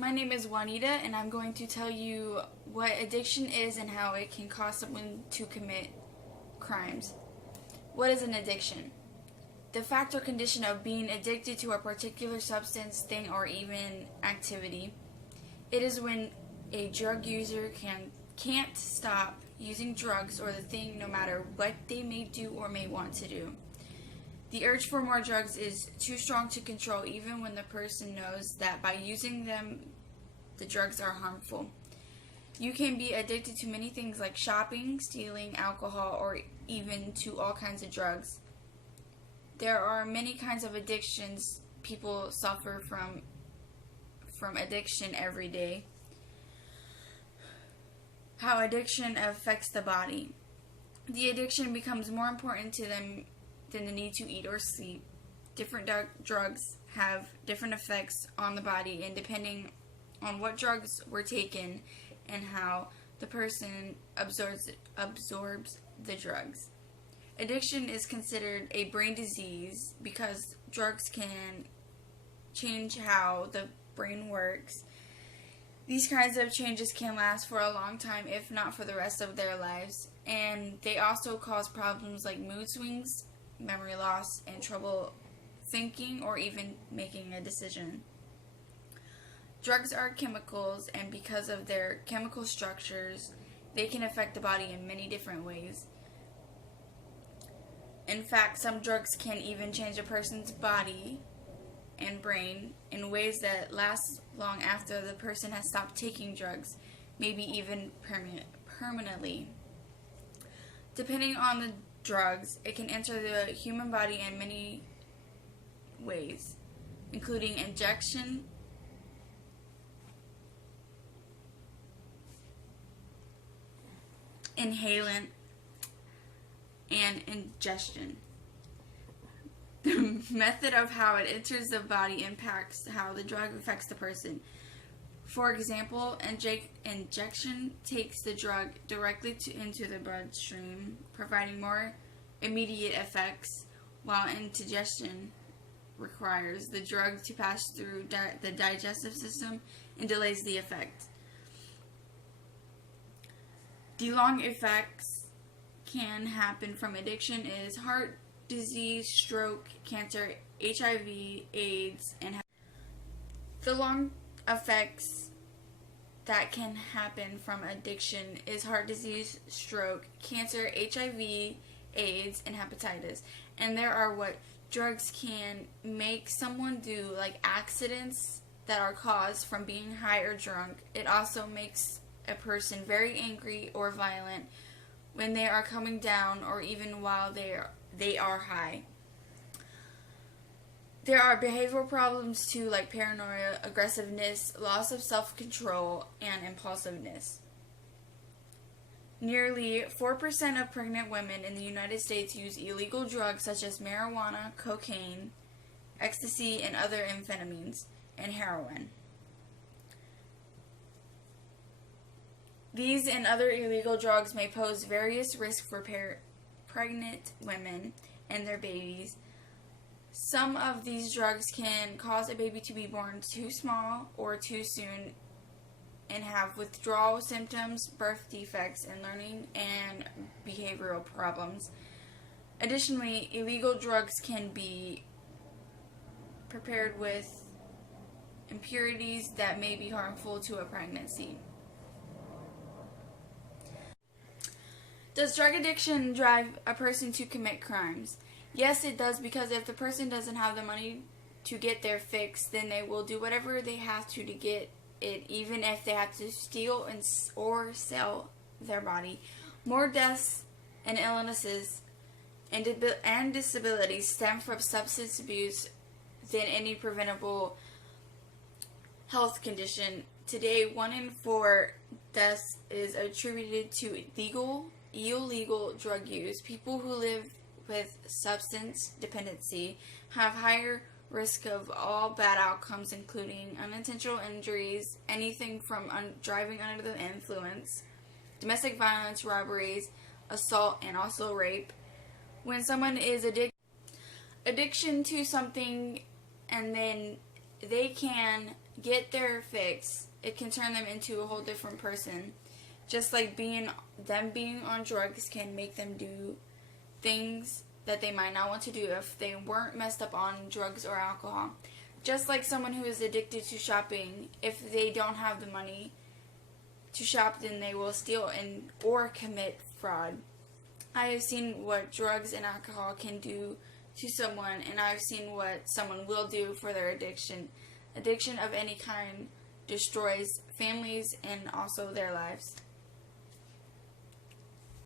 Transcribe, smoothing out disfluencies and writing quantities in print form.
My name is Juanita, and I'm going to tell you what addiction is and how it can cause someone to commit crimes. What is an addiction? The fact or condition of being addicted to a particular substance, thing, or even activity. It is when a drug user can't stop using drugs or the thing no matter what they may do or may want to do. The urge for more drugs is too strong to control even when the person knows that by using them, the drugs are harmful. You can be addicted to many things like shopping, stealing, alcohol, or even to all kinds of drugs. There are many kinds of addictions. People suffer from addiction every day. How addiction affects the body. The addiction becomes more important to them than the need to eat or sleep. Different drugs have different effects on the body, and depending on what drugs were taken and how the person absorbs the drugs. Addiction is considered a brain disease because drugs can change how the brain works. These kinds of changes can last for a long time, if not for the rest of their lives, and they also cause problems like mood swings, memory loss, and trouble thinking or even making a decision. Drugs are chemicals, and because of their chemical structures, they can affect the body in many different ways. In fact, some drugs can even change a person's body and brain in ways that last long after the person has stopped taking drugs, maybe even permanently. Depending on the drugs, it can enter the human body in many ways, including injection, inhalant, and ingestion. The method of how it enters the body impacts how the drug affects the person. For example, injection takes the drug directly into the bloodstream, providing more immediate effects, while indigestion requires the drug to pass through the digestive system and delays the effect. The long effects can happen from addiction is heart disease, stroke, cancer, HIV, AIDS, and the long effects that can happen from addiction is heart disease, stroke, cancer, HIV, AIDS, and hepatitis. And there are what drugs can make someone do, like accidents that are caused from being high or drunk. It also makes a person very angry or violent when they are coming down or even while they are high. There are behavioral problems too, like paranoia, aggressiveness, loss of self-control, and impulsiveness. Nearly 4% of pregnant women in the United States use illegal drugs such as marijuana, cocaine, ecstasy, and other amphetamines, and heroin. These and other illegal drugs may pose various risks for pregnant women and their babies. Some of these drugs can cause a baby to be born too small or too soon and have withdrawal symptoms, birth defects, and learning and behavioral problems. Additionally, illegal drugs can be prepared with impurities that may be harmful to a pregnancy. Does drug addiction drive a person to commit crimes? Yes, it does, because if the person doesn't have the money to get their fix, then they will do whatever they have to get it, even if they have to steal or sell their body. More deaths and illnesses and disabilities stem from substance abuse than any preventable health condition. Today, 1 in 4 deaths is attributed to illegal drug use. People who live with substance dependency have higher risk of all bad outcomes, including unintentional injuries, anything from driving under the influence, domestic violence, robberies, assault, and also rape. When someone is addiction to something, and then they can get their fix, it can turn them into a whole different person. Just like being on drugs can make them do things that they might not want to do if they weren't messed up on drugs or alcohol. Just like someone who is addicted to shopping, if they don't have the money to shop, then they will steal or commit fraud. I have seen what drugs and alcohol can do to someone, and I've seen what someone will do for their addiction. Addiction of any kind destroys families and also their lives.